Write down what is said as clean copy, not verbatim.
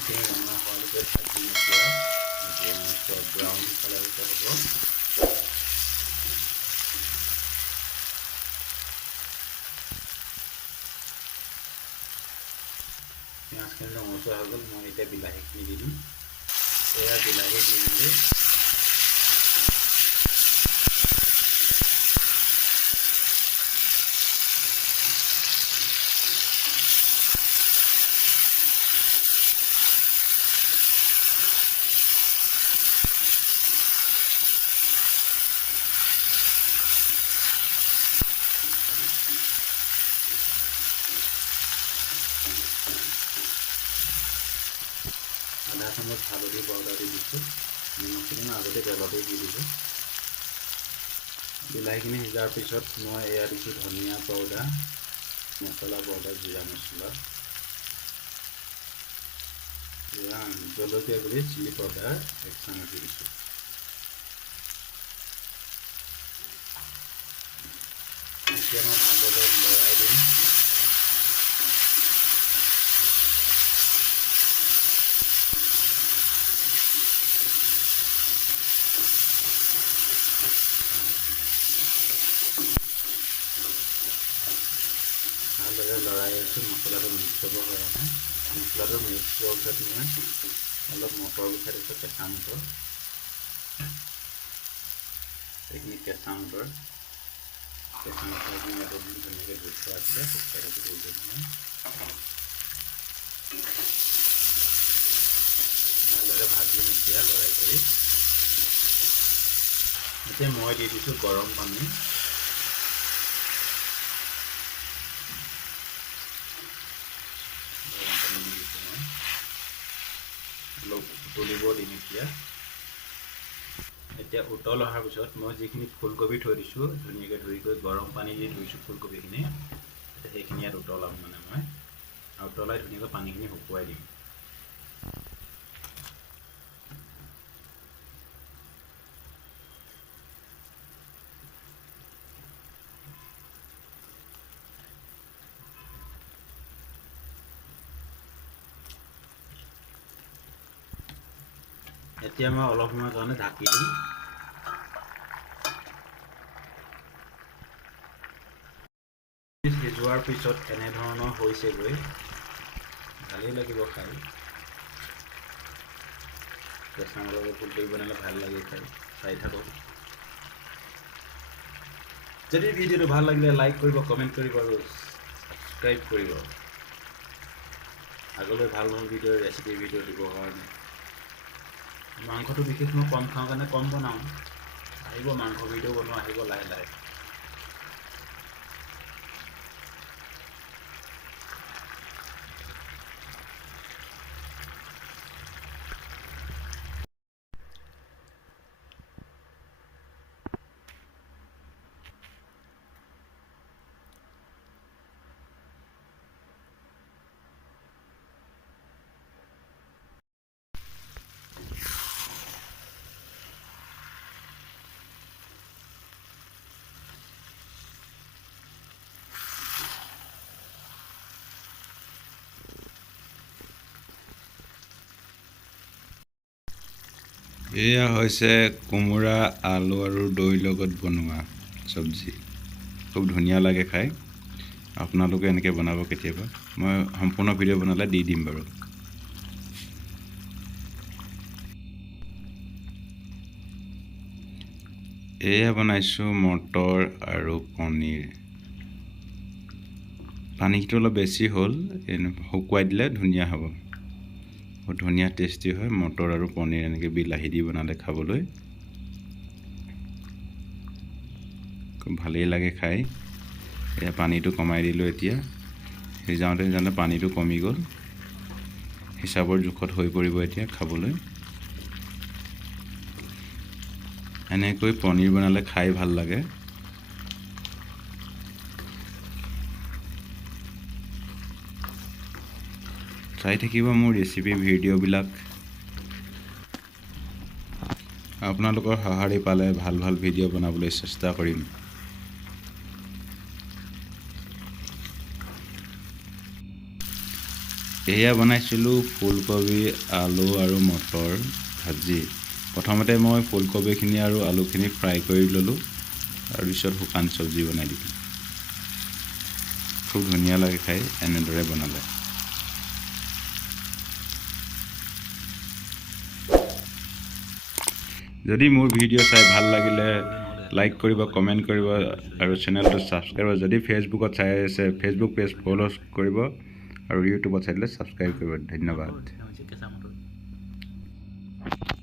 বিলাহীখিনি ৰঙা হোৱালৈকে ভাজি এতিয়া ব্ৰাউন কালাৰতে হ'ব। পিঁয়াজখিনি ৰঙচুৱা হৈ গ'ল। মই এতিয়া বিলাহীখিনি দি দিম। এয়া বিলাহী দি মেলি আধা চামুচ হালধি পাউডাৰ দি দিছোঁ। নিমখখিনি মই আগতে তেলতে দি দিছোঁ। বিলাহীখিনি সিজাৰ পিছত মই এয়া দিছোঁ ধনিয়া পাউডাৰ, মছলা পাউডাৰ, জিৰা মছলা, জলকীয়া গুড়ি, চিলি পাউডাৰ 1 চামুচ দি দিছোঁ। এতিয়া মই ভালদৰে লৰাই দিম। ভালদৰে লৰাই আছোঁ। মছলাটো মিক্স হ'ব কাৰণে মছলাটো মিক্স হোৱাৰ পিছত মই অলপ মটৰ গুচাই দিছোঁ, কেঁচা মটৰ। এইখিনি কেঁচা মটৰখিনি ইয়াতে ধুনীয়াকৈ জুই থোৱা আছিলে, শুকাই ৰাখি প্ৰয়োজন নহয়। ভালদৰে ভাজিম এতিয়া লৰাই কৰি। এতিয়া মই দি দিছোঁ গৰম পানী। অলপ উতলিব দিম এতিয়া উতল অহাৰ পিছত মই যিখিনি ফুলকবি থৈ দিছোঁ ধুনীয়াকৈ ধুই কৰি গৰম পানী দি ধুইছোঁ ফুলকবিখিনি, সেইখিনি ইয়াত উতলাম মই আৰু উতলাই ধুনীয়াকৈ পানীখিনি শুকুৱাই দিম। এতিয়া মই অলপ সময়ৰ কাৰণে ঢাকি দিম। সিজোৱাৰ পিছত এনেধৰণৰ হৈছেগৈ, ভালেই লাগিব খাই। কেঁচা মটৰ ফুলকবি বনালে ভাল লাগে খাই, চাই থাকক। যদি ভিডিঅ'টো ভাল লাগিলে লাইক কৰিব, কমেণ্ট কৰিব আৰু ছাবস্ক্ৰাইব কৰিব। আগলৈ ভাল ভিডিঅ' ৰেচিপি ভিডিঅ' দিবৰ কাৰণে। মাংসটো বিশেষ মই কম খাওঁ কাৰণে কম বনাওঁ। আহিব মাংস ভিডিঅ' বনোৱা, আহিব লাহে লাহে। এয়া হৈছে কোমোৰা, আলু আৰু দৈৰ লগত বনোৱা চব্জি। খুব ধুনীয়া লাগে খাই। আপোনালোকে এনেকৈ বনাব কেতিয়াবা। মই সম্পূৰ্ণ ভিডিঅ' বনালে দি দিম বাৰু। এয়া বনাইছোঁ মটৰ আৰু পনীৰ। পানীটো অলপ বেছি হ'ল, শুকুৱাই দিলে ধুনীয়া হ'ব। বহুত ধুনীয়া টেষ্টি হয়। মটৰ আৰু পনীৰ এনেকৈ বিলাহী দি বনালে খাবলৈ খুব ভালেই লাগে খাই। এয়া পানীটো কমাই দিলোঁ। এতিয়া সিজাওঁতে পানীটো কমি গ'ল, হিচাপৰ জোখত হৈ পৰিব এতিয়া খাবলৈ। এনেকৈ পনীৰ বনালে খাই ভাল লাগে। চাই থাকিব মোৰ ৰেচিপি ভিডিঅ'বিলাক। আপোনালোকৰ সঁহাৰি পালে ভাল ভাল ভিডিঅ' বনাবলৈ চেষ্টা কৰিম। এয়া বনাইছিলোঁ ফুলকবি আলু আৰু মটৰ ভাজি প্ৰথমতে মই ফুলকবিখিনি আৰু আলুখিনি ফ্ৰাই কৰি ল'লোঁ তাৰপিছত শুকান চব্জি বনাই দিলোঁ খুব ধুনীয়া লাগে খাই এনেদৰে বনালে যদি মোৰ ভিডিঅ' চাই ভাল লাগিলে লাইক কৰিব কমেণ্ট কৰিব আৰু চেনেলটো ছাবস্ক্ৰাইব কৰিব যদি ফেচবুকত চাই আছে ফেচবুক পেজ ফ'ল' কৰিব আৰু ইউটিউবত চাই দিলে ছাবস্ক্ৰাইব কৰিব ধন্যবাদ